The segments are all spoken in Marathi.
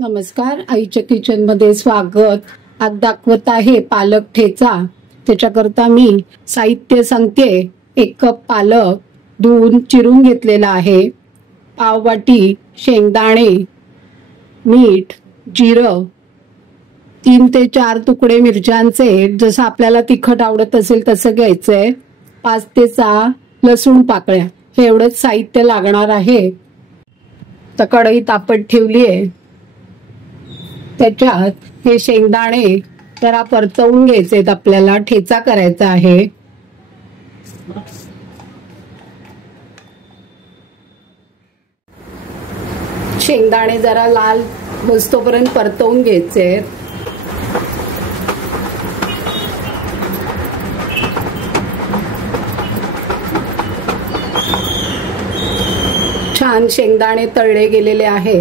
नमस्कार, आईच्या किचन मध्ये स्वागत. आज दाखवत आहे पालक ठेचा. त्याच्याकरता मी साहित्य सांगते. 1 कप पालक धुवून चिरून घेतलेला आहे. पाव वाटी शेंगदाणे, मीठ, जिरं, 3 ते 4 तुकडे मिरच्यांचे, जसं आपल्याला तिखट आवडत असेल तसं घ्यायचंय. 5 ते 6 लसूण पाकळ्या. हे एवढंच साहित्य लागणार आहे. तर कढई तापत ठेवली आहे. त्याच्यात हे शेंगदाणे जरा परतवून घ्यायचे. आपल्याला ठेचा करायचा आहे. शेंगदाणे जरा लाल होईस्तोपर्यंत परतवून घ्यायचे. छान शेंगदाणे तळले गेलेले आहे.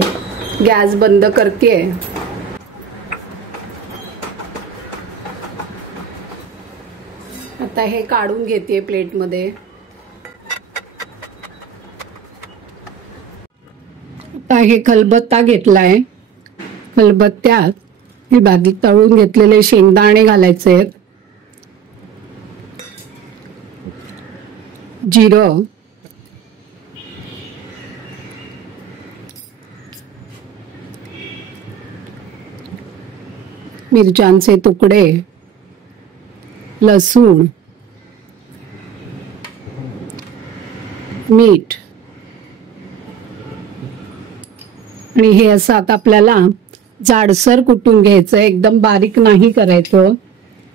गॅस बंद करते. आता हे काढून घेते प्लेट मध्ये. आता हे खलबत्ता घेतलाय. खलबत्त्यात हे बारीक तळून घेतलेले शेंगदाणे घालायचे. जिरं, मिरच्यांचे तुकडे, लसूण, मीठ आणि हे असं आता आपल्याला जाडसर कुटून घ्यायचं. एकदम बारीक नाही करायचं.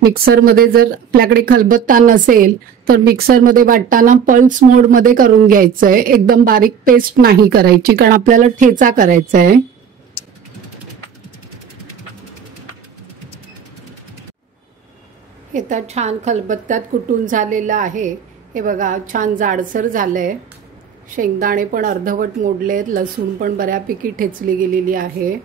मिक्सर मध्ये जर आपल्याकडे खलबत्ता नसेल तर मिक्सर मध्ये वाटताना पल्स मोड मध्ये करून घ्यायचंय. एकदम बारीक पेस्ट नाही करायची, कारण आपल्याला ठेचा करायचा आहे. हे तर छान खलबत्त्यात कुटून झालेलं आहे. हे बघा, छान जाडसर झालंय. शेंगदाणे पण अर्धवट मोडलेत. लसूण पण बऱ्यापैकी ठेचली गेलेली आहे.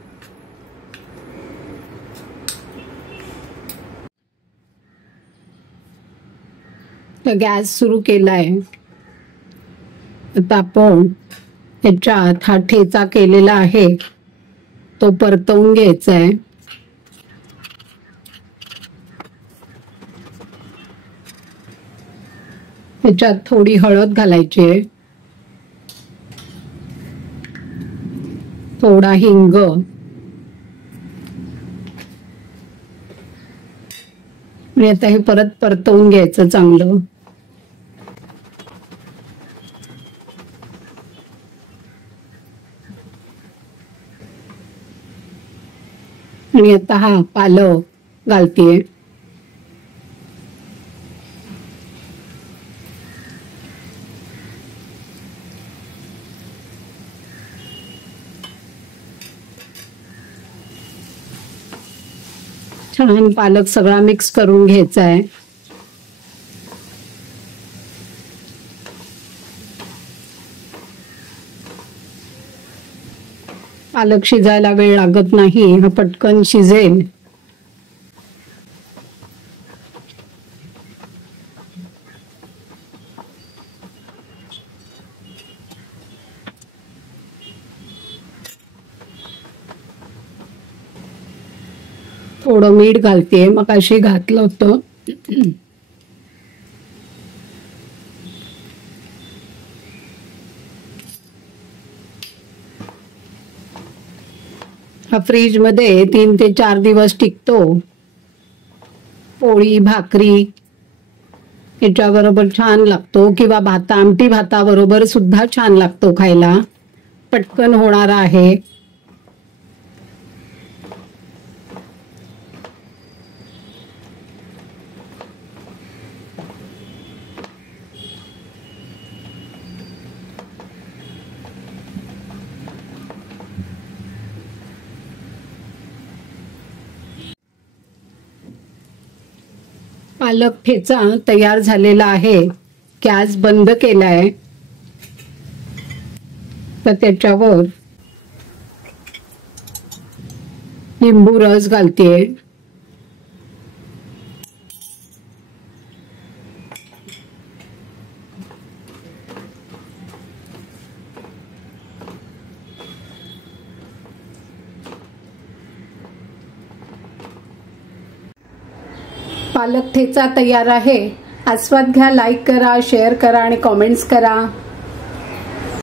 तर गॅस सुरू केलाय. आता आपण त्याच्यात हा ठेचा केलेला आहे तो परतवून घ्यायचा आहे. त्याच्यात थोडी हळद घालायची आहे, थोडा हिंग, आणि आता हे परत परतवून घ्यायचं चांगलं. आणि आता हा पालक घालतेय. छान पालक सगळा मिक्स करून घ्यायचा आहे. पालक शिजायला वेळ लागत नाही, हा पटकन शिजेल. थोडं मीठ घालते, मग अशी घातलं होतं. हा फ्रीज मध्ये 3 ते 4 दिवस टिकतो. पोळी भाकरी याच्याबरोबर छान लागतो, किंवा आमटी भाताबरोबर सुद्धा छान लागतो खायला. पटकन होणारा आहे. पालक ठेचा तयार झालेला आहे. गॅस बंद केलाय. तर त्याच्यावर लिंबू रस घालते. पालक ठेचा तयार आहे. आस्वाद घ्या, लाईक करा, शेअर करा आणि कॉमेंट्स करा.